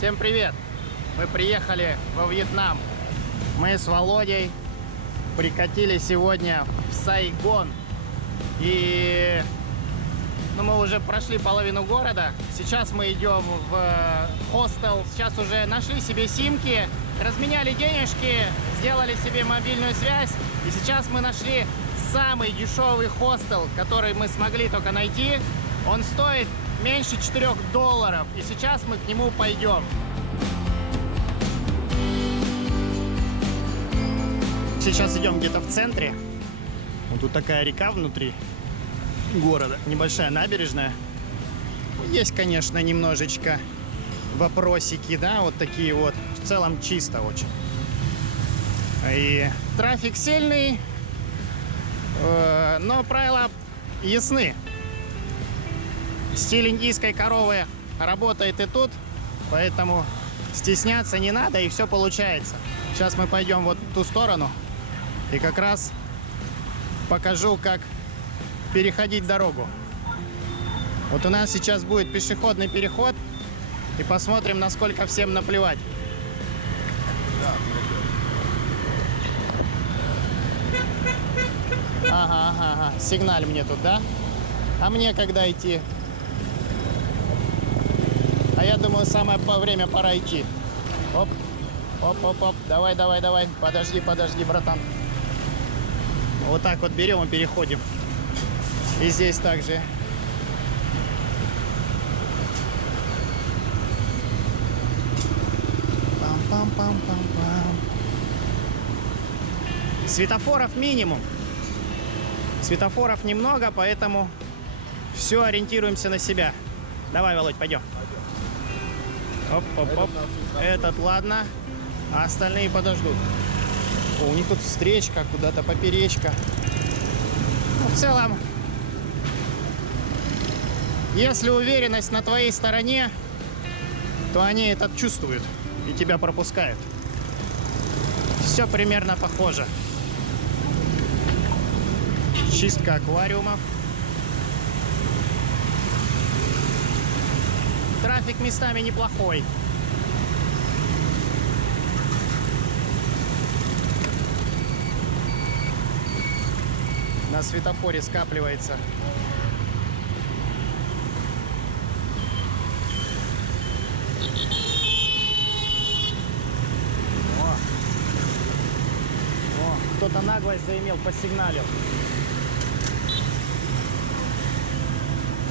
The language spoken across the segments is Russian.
Всем привет! Мы приехали во Вьетнам. Мы с Володей прикатили сегодня в Сайгон. И мы уже прошли половину города. Сейчас мы идем в хостел. Сейчас уже нашли себе симки, разменяли денежки, сделали себе мобильную связь. И сейчас мы нашли самый дешевый хостел, который мы смогли только найти. Он стоит меньше $4. И сейчас мы к нему пойдем. Сейчас идем где-то в центре. Вот тут такая река внутри города. Небольшая набережная. Есть, конечно, немножечко вопросики, да, вот такие вот. В целом чисто очень. И трафик сильный, но правила ясны. Стиль индийской коровы работает и тут, поэтому стесняться не надо, и все получается. Сейчас мы пойдем вот в ту сторону и как раз покажу, как переходить дорогу. Вот у нас сейчас будет пешеходный переход, и посмотрим, насколько всем наплевать. Ага, сигналь мне тут, да? А мне когда идти? А я думаю, самое время пора идти. Оп, оп. Давай. Подожди, братан. Вот так вот берем и переходим. И здесь также. Пам-пам-пам-пам-пам. Светофоров минимум. Светофоров немного, поэтому все ориентируемся на себя. Давай, Володь, пойдем. Оп. Этот, ладно. А остальные подождут. О, у них тут встречка, куда-то поперечка. Ну, в целом, если уверенность на твоей стороне, то они это чувствуют и тебя пропускают. Все примерно похоже. Чистка аквариумов. Трафик местами неплохой. На светофоре скапливается. О, кто-то наглость заимел, посигналил.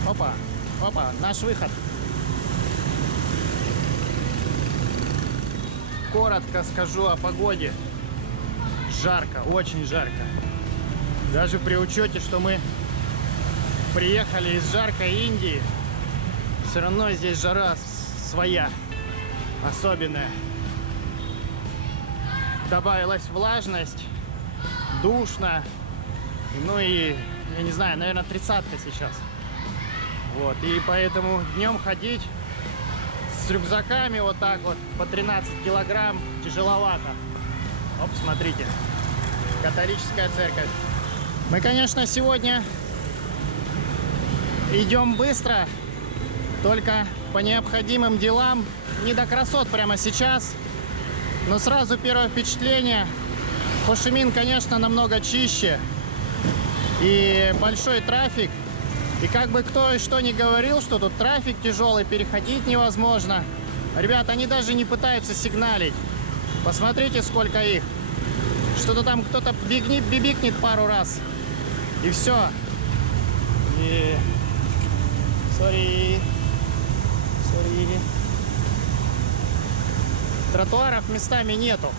Опа, наш выход. Коротко скажу о погоде. Жарко, очень жарко. Даже при учете, что мы приехали из жаркой Индии, все равно здесь жара своя, особенная. Добавилась влажность, душно. Ну и, я не знаю, наверное, 30-ка сейчас. Вот, и поэтому днем ходить с рюкзаками вот так вот по 13 килограмм тяжеловато. Оп, смотрите, католическая церковь. Мы, конечно, сегодня идем быстро, только по необходимым делам, не до красот прямо сейчас. Но сразу первое впечатление: Хошимин, конечно, намного чище и большой трафик. И как бы кто и что ни говорил, что тут трафик тяжелый, переходить невозможно. Ребят, они даже не пытаются сигналить. Посмотрите, сколько их. Что-то там кто-то бибикнет пару раз. И все. И... Sorry. Тротуаров местами нету.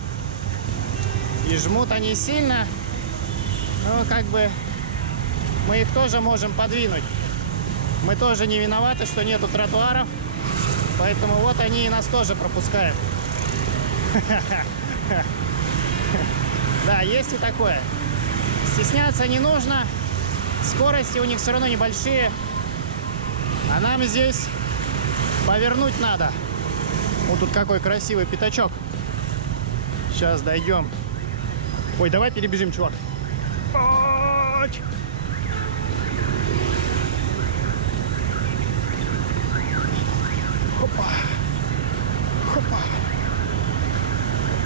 И жмут они сильно. Ну, как бы мы их тоже можем подвинуть. Мы тоже не виноваты, что нету тротуаров. Поэтому вот они и нас тоже пропускают. Да, есть и такое. Стесняться не нужно. Скорости у них все равно небольшие. А нам здесь повернуть надо. Вот тут какой красивый пятачок. Сейчас дойдем. Ой, давай перебежим, чувак. Опа. Опа.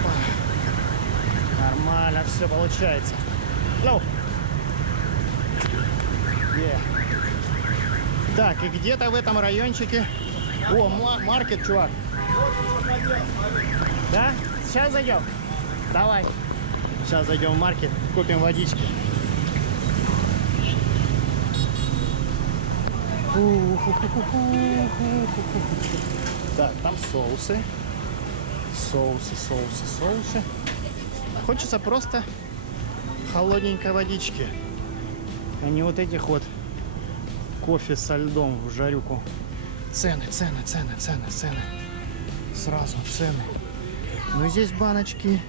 Опа. Нормально все получается. No. Yeah. Так, и где-то в этом райончике... О, маркет, чувак. Да? Сейчас зайдем. Давай. Сейчас зайдем в маркет, купим водички. Так, там соусы. Соусы. Хочется просто холодненькой водички, а не вот этих вот кофе со льдом в жарюку. Цены. Сразу цены. Но здесь баночки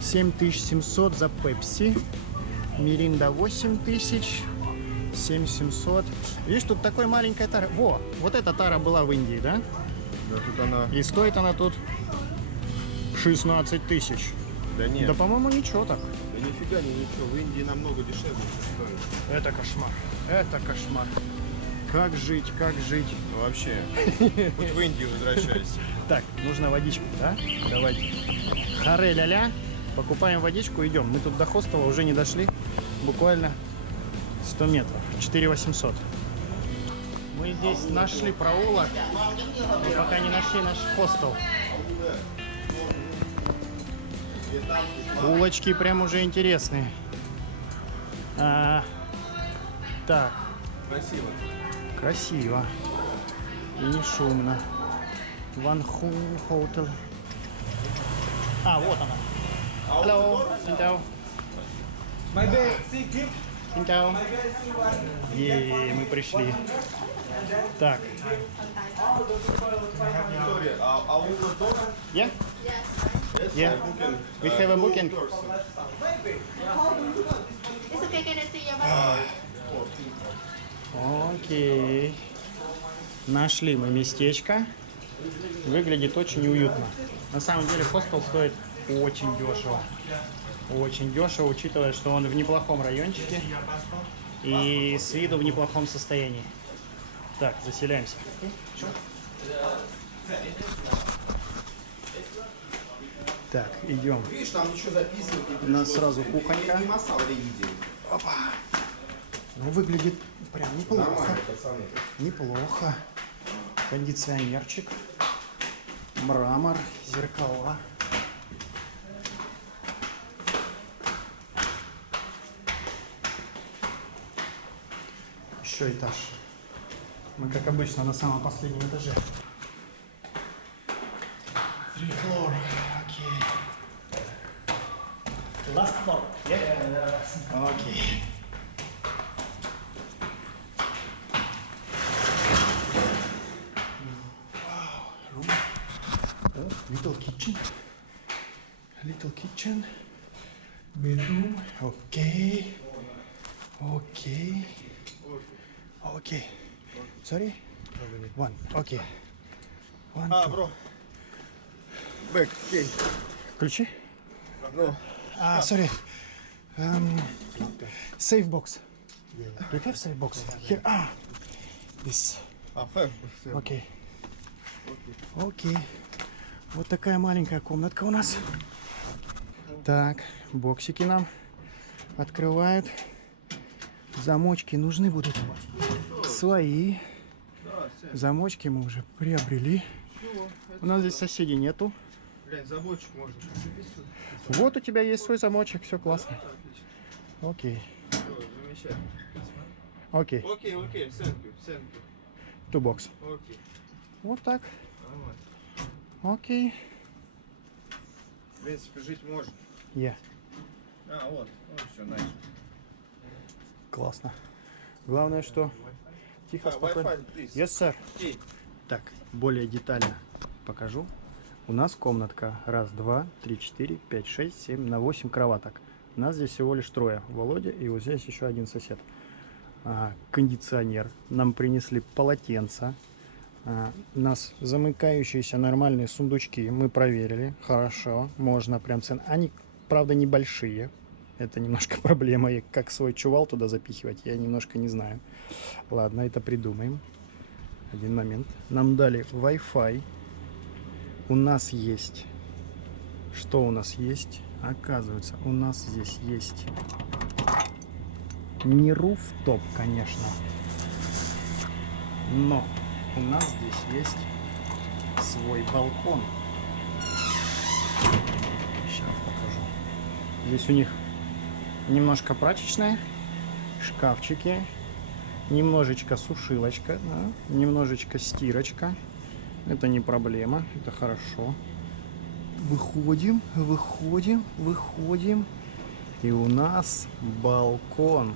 7700 за пепси. Миринда 8000. 7700. Видишь, тут такой маленькая тара. Во, вот эта тара была в Индии, да? Да, тут она... И стоит она тут 16 тысяч. Да нет. Да, по-моему, ничего так. Да нифига не ничего. В Индии намного дешевле стоит. Это кошмар. Это кошмар. Как жить? Ну, вообще. Хоть в Индию возвращайся. Так, нужна водичка, да? Давайте. Харе ля-ля. Покупаем водичку, идем. Мы тут до хостела уже не дошли. Буквально 100 метров. 4800. Мы здесь нашли проулок. И пока не нашли наш хостел. Улочки прям уже интересные. Так. Красиво. И не шумно. Ван Ху Hotel. Вот она. Hello. Синтяо. Синтяо. Мы пришли. Так. Yeah? Yeah. We have a booking. It's okay, can I see your bag? Окей. Нашли мы местечко. Выглядит очень уютно. На самом деле хостел стоит очень дешево. Очень дешево, учитывая, что он в неплохом райончике и с виду в неплохом состоянии. Так, заселяемся. Так, идем. Видишь, там ничего записывать. У нас сразу кухонька. Не масала видели. Опа. Ну, выглядит прям неплохо. Нормально, пацаны. Неплохо. Кондиционерчик. Мрамор, зеркала. Еще этаж. Мы, как обычно, на самом последнем этаже. 3 floor. Окей. Last floor. Yeah. Окей. Little kitchen, bedroom, okay. Sorry? One, okay. One, two. Бро. Бэк, окей. Ключи? Ну. Sorry. Safe box. Do you have safe box? Here, this. Окей. Окей. Вот такая маленькая комнатка у нас. Так, боксики нам открывают. Замочки нужны будут свои. Замочки мы уже приобрели. У нас здесь соседей нету. Блядь, замочек можно. Вот у тебя есть свой замочек, все классно. Окей. Замечательно. Окей. Окей, thank you. Two box. Окей. Вот так. Нормально. Окей. В принципе, жить можно. Yeah. Вот все, найс. Классно. Главное, что тихо, спокойно. Wi-Fi, please. Yes, sir. Окей. Так, более детально покажу. У нас комнатка. 1, 2, 3, 4, 5, 6, 7 на 8 кроваток. Нас здесь всего лишь 3. Володя и вот здесь еще один сосед. Кондиционер. Нам принесли полотенца. У нас замыкающиеся нормальные сундучки. Мы проверили. Хорошо. Можно прям цены. Они, правда, небольшие. Это немножко проблема. И как свой чувал туда запихивать, я немножко не знаю. Ладно, это придумаем. Один момент. Нам дали Wi-Fi. у нас есть? Что у нас есть? Оказывается, у нас здесь есть не руфтоп, конечно, но у нас здесь есть свой балкон. Сейчас покажу. Здесь у них немножко прачечная, шкафчики, немножечко сушилочка, да, немножечко стирочка. Это не проблема, это хорошо. Выходим, выходим, выходим. И у нас балкон.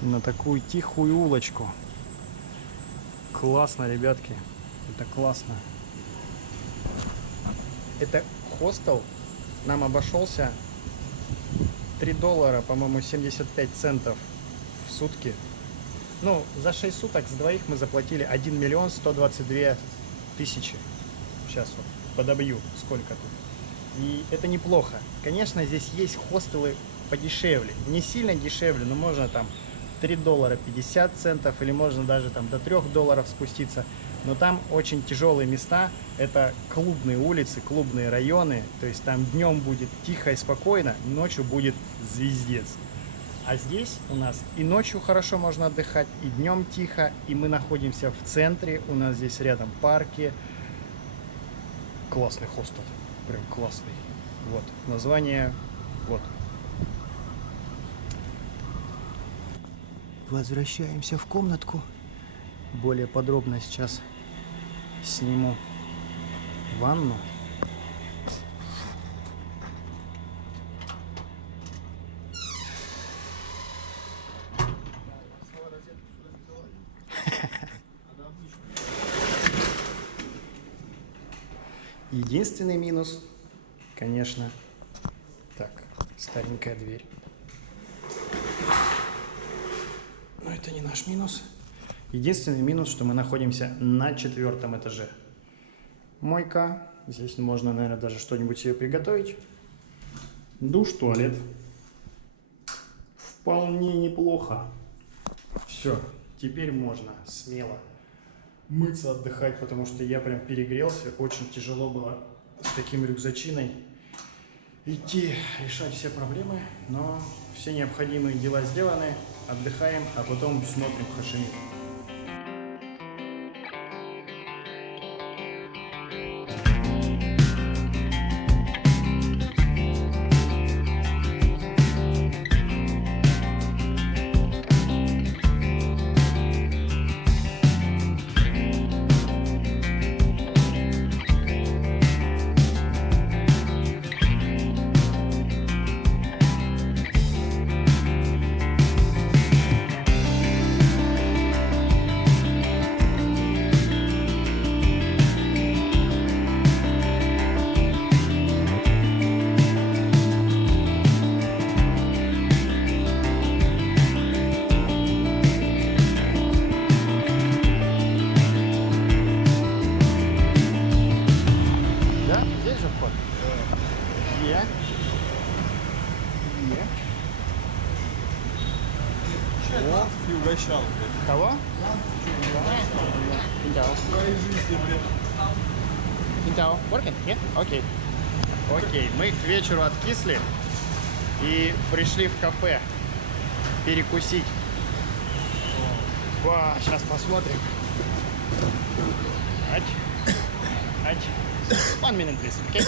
На такую тихую улочку. Классно, ребятки. Это классно. Это хостел нам обошелся $3, по-моему, 75 центов в сутки. Ну, за 6 суток с двоих мы заплатили 1 миллион 122 тысячи. Сейчас вот подобью, сколько тут. И это неплохо. Конечно, здесь есть хостелы подешевле. Не сильно дешевле, но можно там $3 50 центов или можно даже там до $3 спуститься. Но там очень тяжелые места. Это клубные улицы, клубные районы. То есть там днем будет тихо и спокойно, ночью будет звездец. А здесь у нас и ночью хорошо можно отдыхать, и днем тихо. И мы находимся в центре. У нас здесь рядом парки. Классный хостел. Прям классный. Вот. Название. Вот. Возвращаемся в комнатку. Более подробно сейчас сниму ванну. Единственный минус, конечно, так, старенькая дверь. Но это не наш минус. Единственный минус, что мы находимся на 4-м этаже. Мойка. Здесь можно, наверное, даже что-нибудь себе приготовить. Душ, туалет. Вполне неплохо. Все, теперь можно смело мыться, отдыхать, потому что я прям перегрелся. Очень тяжело было с таким рюкзачиной идти, решать все проблемы. Но все необходимые дела сделаны. Отдыхаем, а потом смотрим Хошимин. И угощал, блядь. Кого? Своей жизни, блядь. Então, working? Yeah? Окей. Окей, мы к вечеру откисли и пришли в кафе перекусить. Сейчас посмотрим. One minute, please, okay?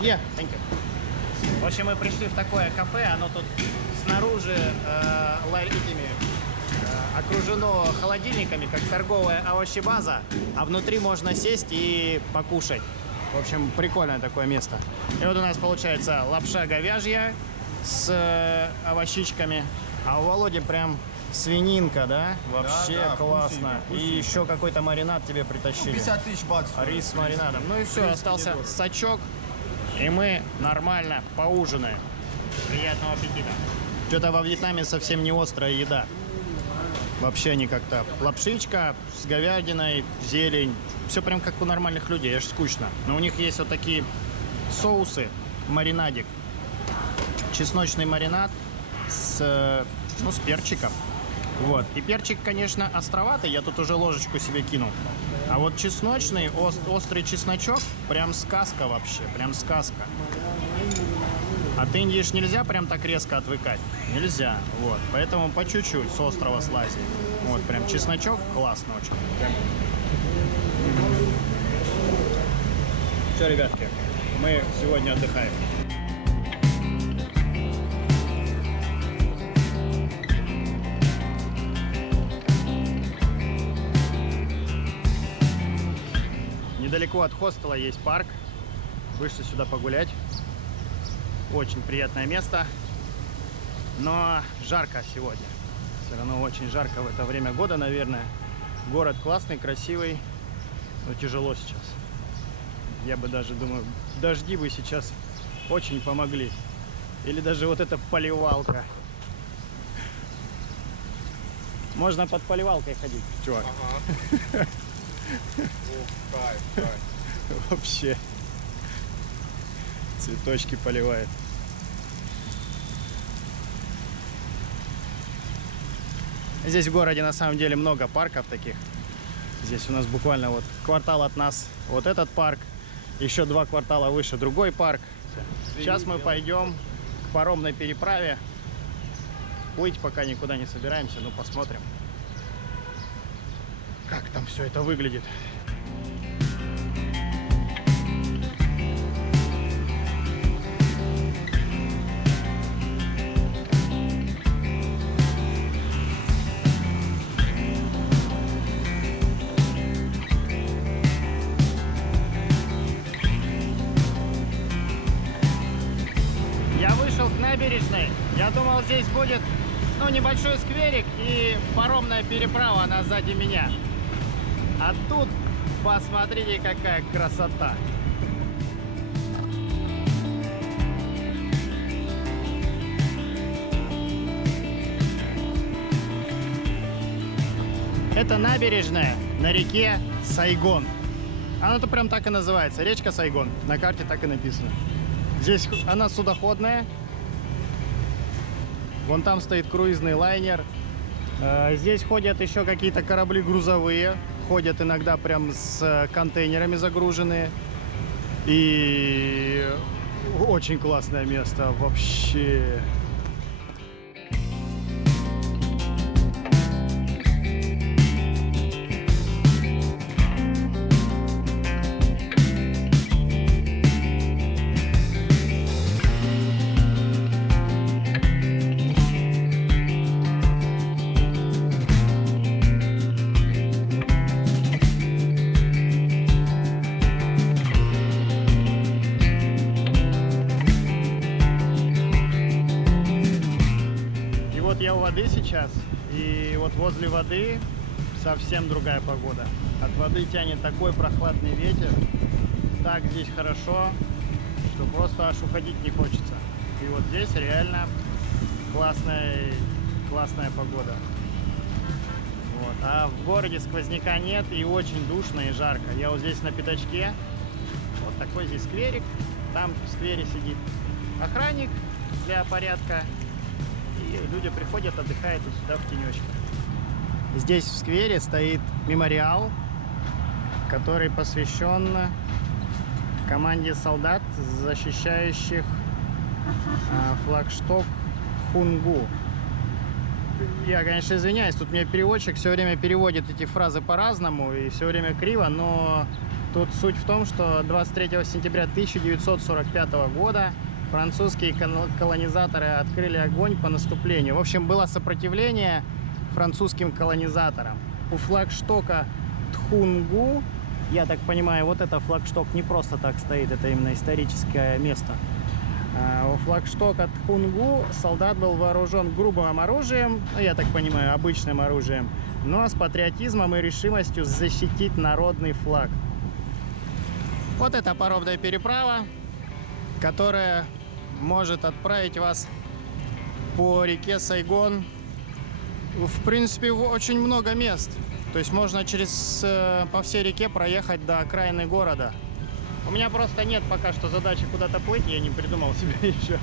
Yeah, thank you. В общем, мы пришли в такое кафе, оно тут снаружи окружено холодильниками, как торговая овощебаза, а внутри можно сесть и покушать. В общем, прикольное такое место. И вот у нас получается лапша говяжья с овощичками, а у Володи прям свининка, да? Вообще Да, классно. вкусненько, И еще какой-то маринад тебе притащили. 50 тысяч бат. Рис с маринадом. Ну и все, остался сачок, и мы нормально поужинаем. Приятного аппетита. Что-то во Вьетнаме совсем не острая еда. Вообще не как-то. Лапшичка с говядиной, зелень. Все прям как у нормальных людей, аж скучно. Но у них есть вот такие соусы, маринадик. Чесночный маринад с перчиком. Вот. И перчик, конечно, островатый. Я тут уже ложечку себе кинул. А вот чесночный, острый чесночок, прям сказка вообще, прям сказка. От Индии ж нельзя прям так резко отвыкать. Нельзя, вот. Поэтому по чуть-чуть с острова слази. Вот, прям чесночок классно очень. Все, ребятки, мы сегодня отдыхаем. Недалеко от хостела есть парк. Вышли сюда погулять. Очень приятное место. Но жарко сегодня. Все равно очень жарко в это время года, наверное. Город классный, красивый, но тяжело сейчас. Я бы даже думаю, дожди бы сейчас очень помогли. Или даже вот эта поливалка. Можно под поливалкой ходить, чувак. Ага. Ух, кайф, кайф. Вообще. Цветочки поливает. Здесь в городе на самом деле много парков таких. Здесь у нас буквально вот квартал от нас вот этот парк. Еще 2 квартала выше другой парк. Сейчас мы пойдем к паромной переправе. Плыть пока никуда не собираемся, но посмотрим, как там все это выглядит. Я вышел к набережной. Я думал, здесь будет небольшой скверик и паромная переправа, она сзади меня. А тут посмотрите, какая красота. Это набережная на реке Сайгон. Она-то прям так и называется, речка Сайгон. На карте так и написано. Здесь она судоходная. Вон там стоит круизный лайнер. Здесь ходят еще какие-то корабли грузовые. Ходят иногда прям с контейнерами загруженные. И очень классное место вообще. Я у воды сейчас, и вот возле воды совсем другая погода. От воды тянет такой прохладный ветер, так здесь хорошо, что просто аж уходить не хочется. И вот здесь реально классная погода. Вот. А в городе сквозняка нет, и очень душно и жарко. Я вот здесь на пятачке, вот такой здесь скверик, там в сквере сидит охранник для порядка. Люди приходят, отдыхают вот сюда в тенечке. Здесь в сквере стоит мемориал, который посвящен команде солдат, защищающих флагшток Хунгу. Я, конечно, извиняюсь, тут мне переводчик все время переводит эти фразы по-разному и все время криво, но тут суть в том, что 23 сентября 1945 года французские колонизаторы открыли огонь по наступлению. В общем, было сопротивление французским колонизаторам. У флагштока Тхунгу, я так понимаю, вот это флагшток не просто так стоит, это именно историческое место. У флагштока Тхунгу солдат был вооружен грубым оружием, я так понимаю, обычным оружием, но с патриотизмом и решимостью защитить народный флаг. Вот это паромная переправа, которая может отправить вас по реке Сайгон. В принципе, очень много мест. То есть можно по всей реке проехать до окраины города. У меня просто нет пока что задачи куда-то плыть. Я не придумал себе еще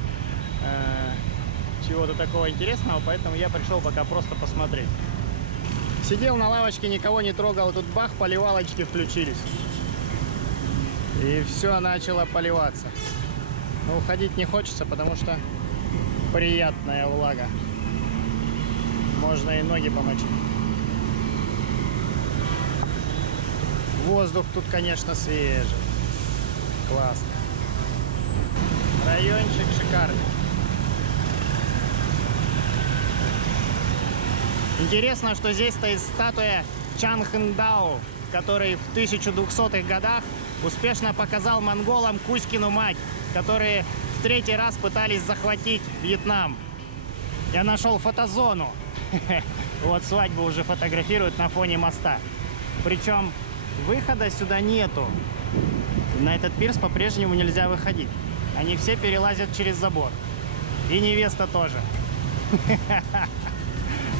чего-то такого интересного, поэтому я пришел пока просто посмотреть. Сидел на лавочке, никого не трогал, тут бах, поливалочки включились. И все начало поливаться. Но уходить не хочется, потому что приятная влага. Можно и ноги помочить. Воздух тут, конечно, свежий. Классно. Райончик шикарный. Интересно, что здесь стоит статуя Чан Хэндао, который в 1200-х годах успешно показал монголам Кузькину мать, которые в 3-й раз пытались захватить Вьетнам. Я нашел фотозону. Вот свадьбу уже фотографируют на фоне моста. Причем выхода сюда нету. На этот пирс по-прежнему нельзя выходить. Они все перелазят через забор. И невеста тоже.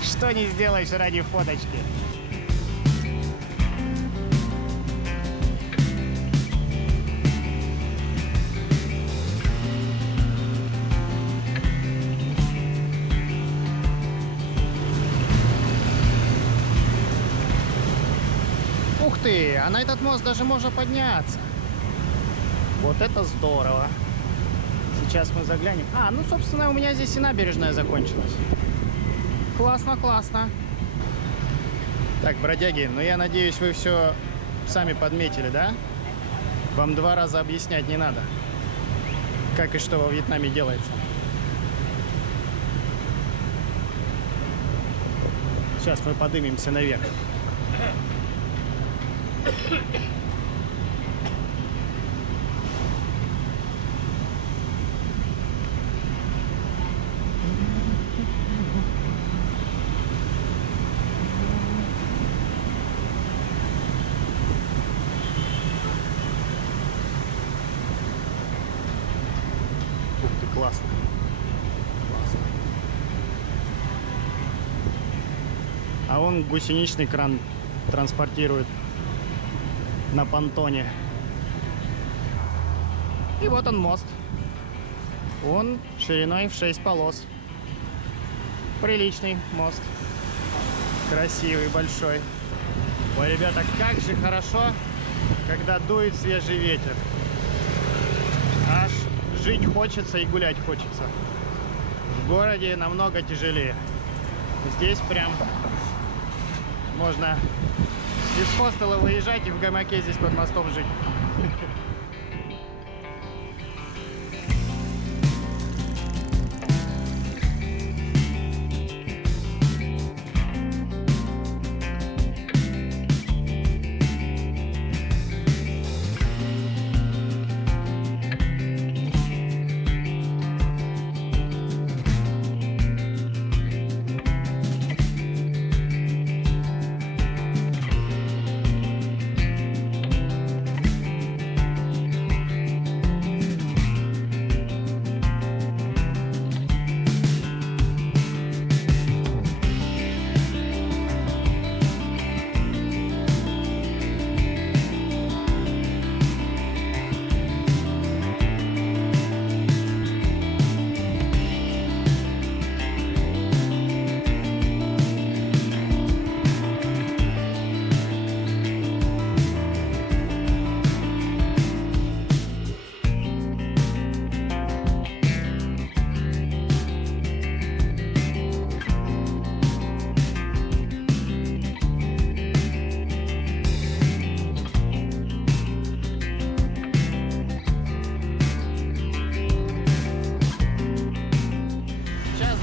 Что не сделаешь ради фоточки. Ух ты, а на этот мост даже можно подняться. Вот это здорово. Сейчас мы заглянем. А, ну, собственно, у меня здесь и набережная закончилась. Классно, классно. Так, бродяги, ну я надеюсь, вы все сами подметили, да? Вам 2 раза объяснять не надо, как и что во Вьетнаме делается. Сейчас мы поднимемся наверх. Классно. Классно. А он гусеничный кран транспортирует на понтоне. И вот он мост. Он шириной в 6 полос. Приличный мост. Красивый, большой. Ой, ребята, как же хорошо, когда дует свежий ветер. Аж жить хочется и гулять хочется. В городе намного тяжелее. Здесь прям можно из хостела выезжать и в гамаке здесь под мостом жить.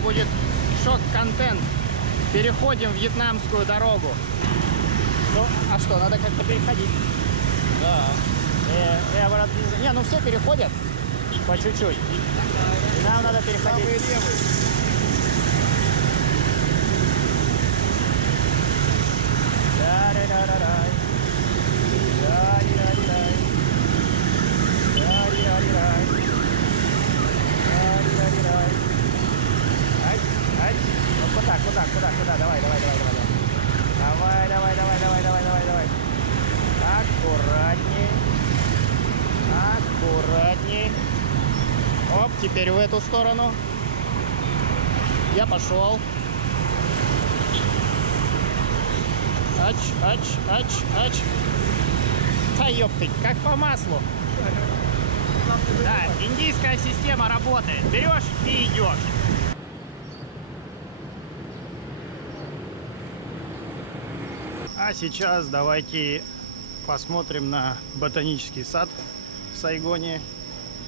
Будет шок-контент. Переходим вьетнамскую дорогу. Ну, а что, надо как-то переходить? Да. Не, ну все переходят по чуть-чуть. Нам надо переходить. Самый левый. Да-да-да-да-да. Да-да-да-да. Да-да-да-да. Да-да-да-да. Вот так, куда? Давай. Давай. Аккуратней. Оп, теперь в эту сторону. Я пошел. Ач, ач, ач, ач. Да ёптыть, как по маслу. Да, индийская система работает. Берешь и идешь. А сейчас давайте посмотрим на ботанический сад в Сайгоне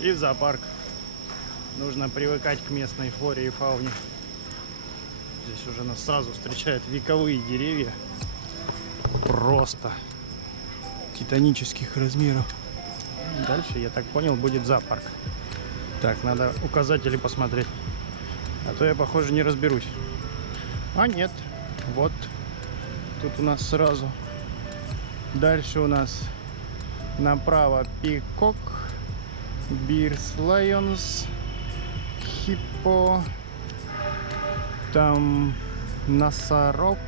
и в зоопарк. Нужно привыкать к местной флоре и фауне. Здесь уже нас сразу встречают вековые деревья. Просто титанических размеров. Дальше, я так понял, будет зоопарк. Так, надо указатели посмотреть. А то я, похоже, не разберусь. А нет, вот. Тут у нас сразу. Дальше у нас направо пикок, бирс, лайонс, хиппо. Там носорог,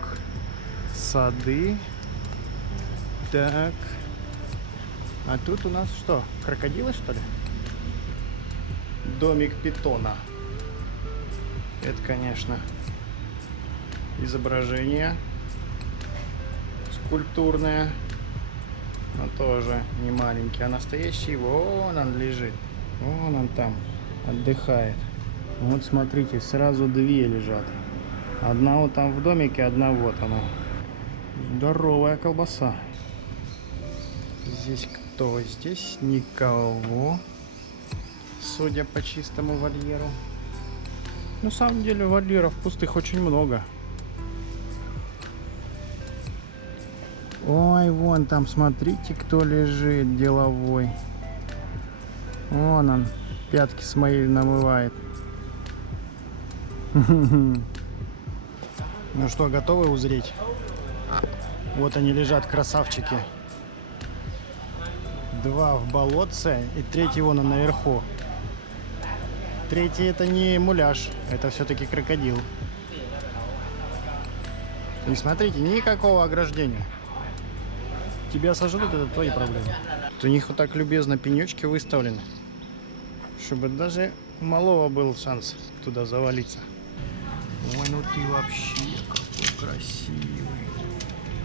сады. Так. А тут у нас что? Крокодилы, что ли? Домик питона. Это, конечно, изображение скульптурное. Но тоже не маленький. А настоящий, вон он лежит. Вон он там отдыхает. Вот смотрите, сразу две лежат. Одна вот там в домике, одна вот она. Здоровая колбаса. Здесь кто? Здесь никого. Судя по чистому вольеру. На самом деле вольеров пустых очень много. Ой, вон там, смотрите, кто лежит деловой. Вон он, пятки свои намывает. Ну что, готовы узреть? Вот они лежат, красавчики. Два в болотце и третий вон он наверху. Третий это не муляж, это все-таки крокодил. И смотрите, никакого ограждения. Тебя сожрут, это твои проблемы. У них вот так любезно пенечки выставлены, чтобы даже у малого был шанс туда завалиться. Ой, ну ты вообще какой красивый.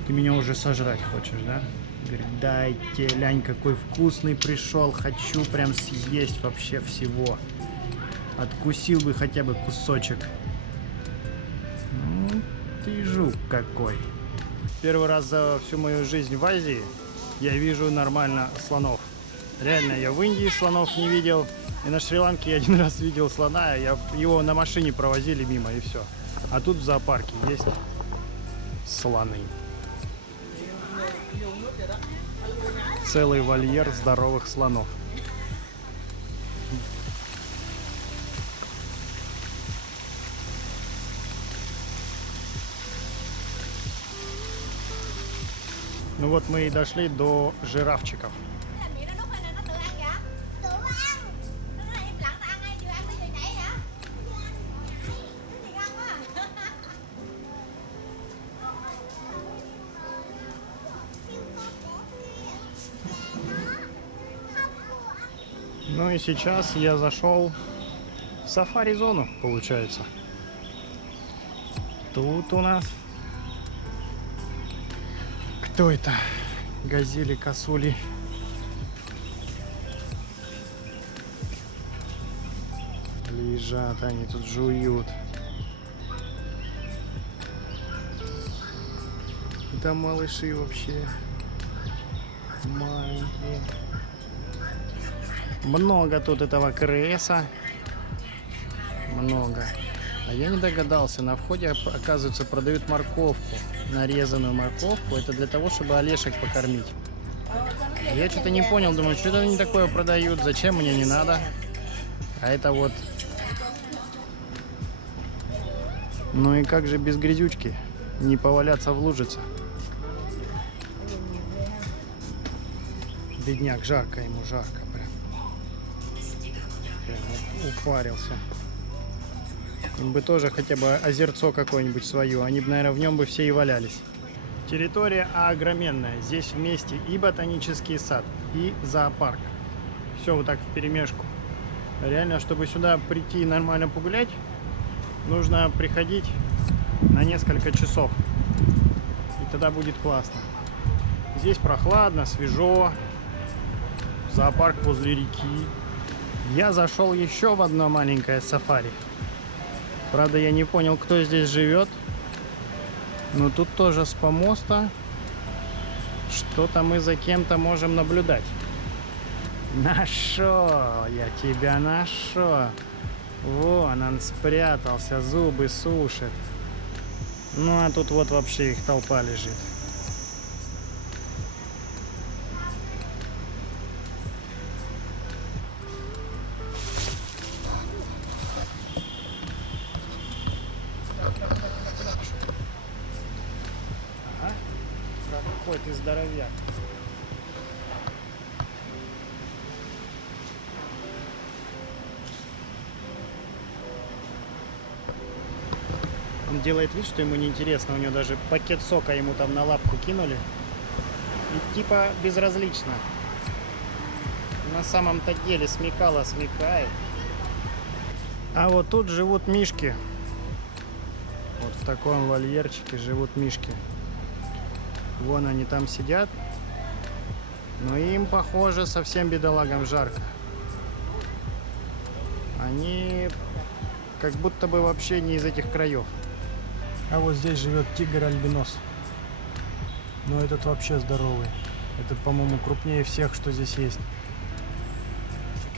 Ты меня уже сожрать хочешь, да? Говорит, дайте, лянь, какой вкусный пришел. Хочу прям съесть вообще всего. Откусил бы хотя бы кусочек. Ну, ты жук какой. Первый раз за всю мою жизнь в Азии я вижу нормально слонов. Реально, я в Индии слонов не видел. И на Шри-Ланке я один раз видел слона. Его на машине провозили мимо и все. А тут в зоопарке есть слоны. Целый вольер здоровых слонов. Ну вот мы и дошли до жирафчиков. Ну и сейчас я зашел в сафари-зону, получается. Тут у нас... Кто это? Газели, косули. Лежат, они тут жуют. Да малыши вообще маленькие. Много тут этого крыса. Много. А я не догадался, на входе, оказывается, продают морковку. Нарезанную морковку. Это для того, чтобы олешек покормить. Я что-то не понял, думаю, что это они такое продают, зачем, мне не надо. А это вот. Ну и как же без грязючки? Не поваляться в лужице. Бедняк, жарко ему, жарко прям. Прям упарился. Им бы тоже хотя бы озерцо какое-нибудь свое. Они бы, наверное, в нем бы все и валялись. Территория огроменная. Здесь вместе и ботанический сад, и зоопарк. Все вот так вперемешку. Реально, чтобы сюда прийти и нормально погулять, нужно приходить на несколько часов. И тогда будет классно. Здесь прохладно, свежо. Зоопарк возле реки. Я зашел еще в одно маленькое сафари. Правда, я не понял, кто здесь живет. Но тут тоже с помоста что-то мы за кем-то можем наблюдать. Нашел! Я тебя нашел! Вон он спрятался, зубы сушит. Ну а тут вот вообще их толпа лежит. Ага. Какой ты здоровяк. Он делает вид, что ему неинтересно. У него даже пакет сока ему там на лапку кинули. И типа безразлично. На самом-то деле смекало смекает. А вот тут живут мишки. Вот в таком вольерчике живут мишки. Вон они там сидят. Но им, похоже, совсем бедолагам жарко. Они как будто бы вообще не из этих краев. А вот здесь живет тигр-альбинос. Но этот вообще здоровый. Этот, по-моему, крупнее всех, что здесь есть.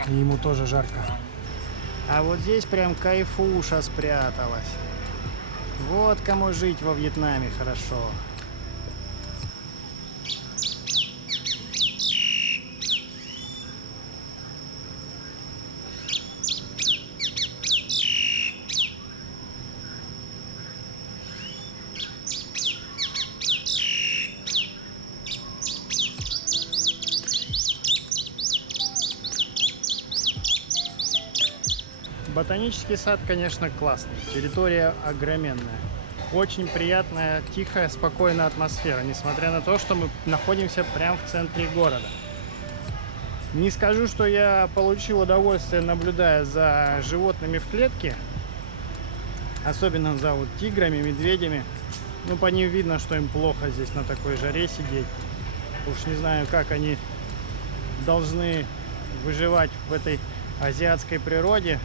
И ему тоже жарко. А вот здесь прям кайфуша спряталась. Вот кому жить во Вьетнаме хорошо. Ботанический сад, конечно, классный. Территория огроменная. Очень приятная, тихая, спокойная атмосфера, несмотря на то, что мы находимся прямо в центре города. Не скажу, что я получил удовольствие, наблюдая за животными в клетке. Особенно за вот тиграми, медведями. Ну, по ним видно, что им плохо здесь на такой жаре сидеть. Уж не знаю, как они должны выживать в этой азиатской природе.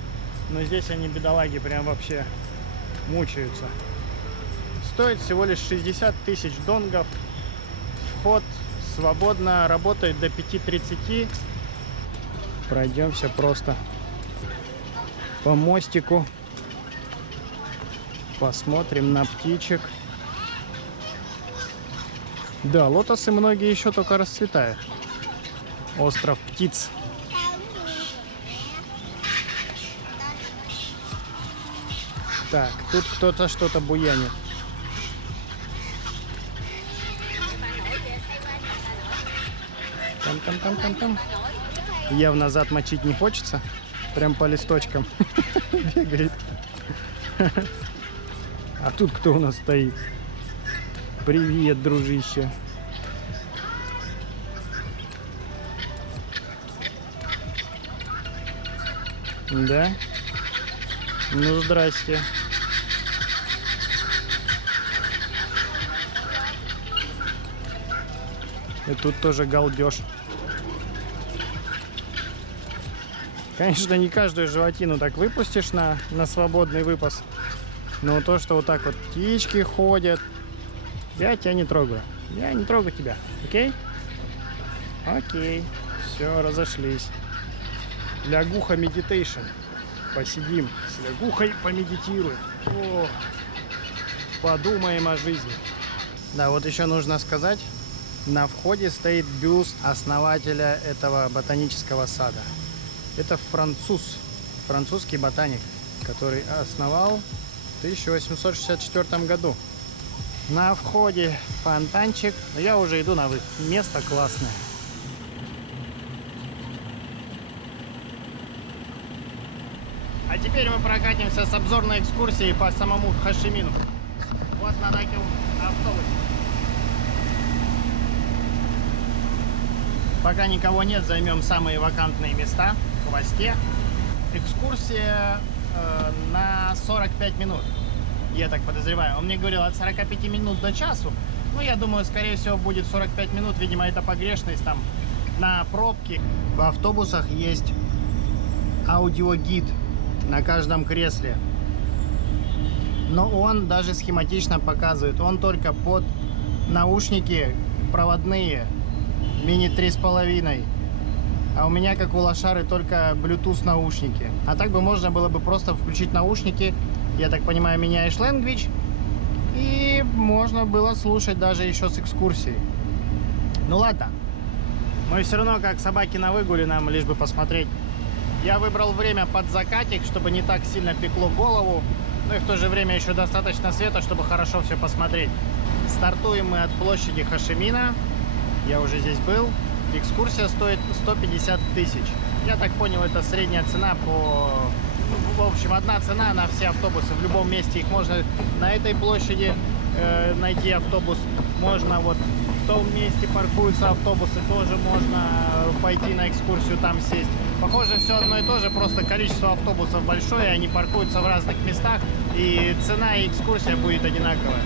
Но здесь они, бедолаги, прям вообще мучаются. Стоит всего лишь 60 тысяч донгов. Вход свободно работает до 5:30. Пройдемся просто по мостику. Посмотрим на птичек. Да, лотосы многие еще только расцветают. Остров птиц. Так, тут кто-то что-то буянит. Там. Явно зад мочить не хочется. Прям по листочкам бегает. А тут кто у нас стоит? Привет, дружище. Да? Ну, здрасте. И тут тоже галдеж. Конечно, не каждую животину так выпустишь на свободный выпас. Но то, что вот так вот птички ходят, я тебя не трогаю. Я не трогаю тебя. Окей? Окей. Все, разошлись. Лягуха медитейшн. Посидим с лягухой, помедитируем. О, подумаем о жизни. Да, вот еще нужно сказать, на входе стоит бюст основателя этого ботанического сада. Это французский ботаник, который основал в 1864 году. На входе фонтанчик. Я уже иду на выход. Место классное. А теперь мы прокатимся с обзорной экскурсией по самому Хошимину. Вот на таком автобусе. Пока никого нет, займем самые вакантные места в хвосте. Экскурсия на 45 минут, я так подозреваю. Он мне говорил от 45 минут до часу, Ну, я думаю, скорее всего, будет 45 минут. Видимо, это погрешность там на пробки. В автобусах есть аудиогид на каждом кресле. Но он даже схематично показывает. Он только под наушники проводные. Мини 3,5. А у меня, как у лошары, только Bluetooth наушники. А так бы можно было бы просто включить наушники. Я так понимаю, меняешь language. И можно было слушать даже еще с экскурсией. Ну ладно. Мы все равно как собаки на выгуле, нам лишь бы посмотреть. Я выбрал время под закатик, чтобы не так сильно пекло голову. Ну и в то же время еще достаточно света, чтобы хорошо все посмотреть. Стартуем мы от площади Хошимина. Я уже здесь был. Экскурсия стоит 150 тысяч. Я так понял, это средняя цена по... В общем, одна цена на все автобусы. В любом месте их можно на этой площади найти автобус. Можно вот в том месте паркуются автобусы. Тоже можно пойти на экскурсию, там сесть. Похоже, все одно и то же, просто количество автобусов большое, они паркуются в разных местах. И цена и экскурсия будет одинаковая.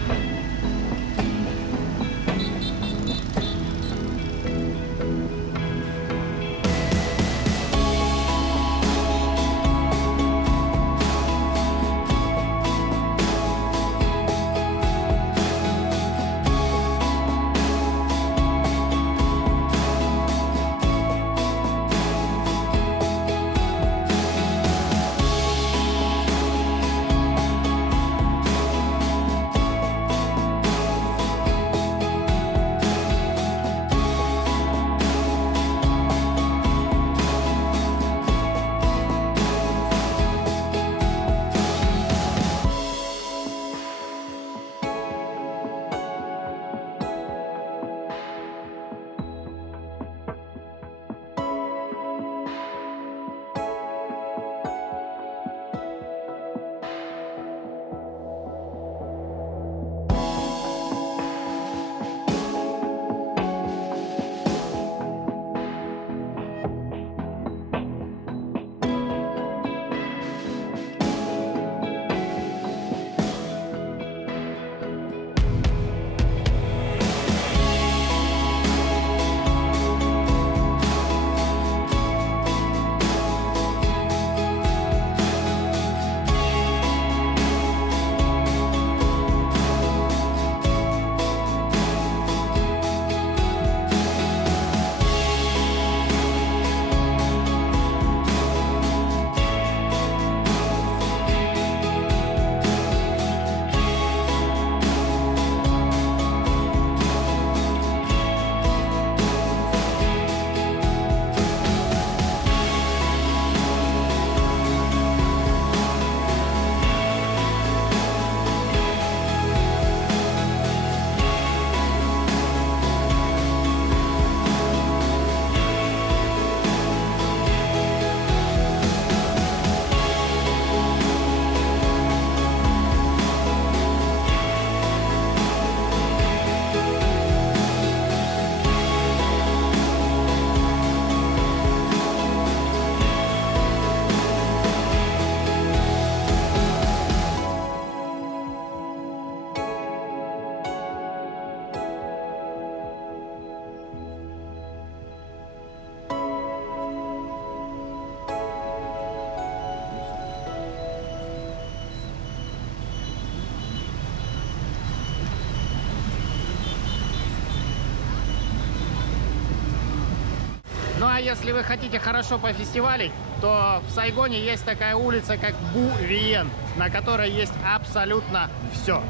Ну а если вы хотите хорошо пофестивалить, то в Сайгоне есть такая улица, как Бу-Виен, на которой есть абсолютно все.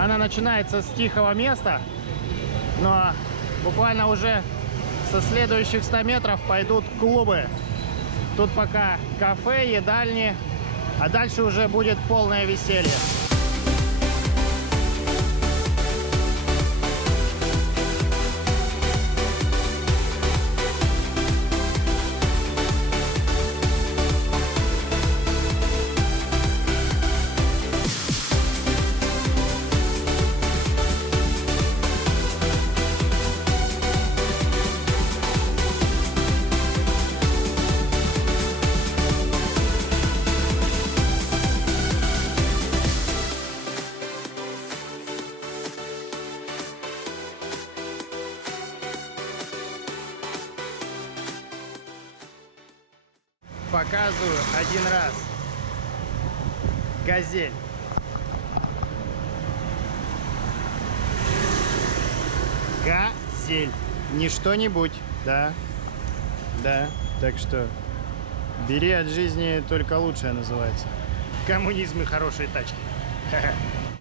Она начинается с тихого места, но буквально уже со следующих 100 метров пойдут клубы. Тут пока кафе, едальни, а дальше уже будет полное веселье. показываю один раз. Газель. Газель. Не что-нибудь, да. Да, так что бери от жизни только лучшее называется. Коммунизм и хорошие тачки. Ха-ха.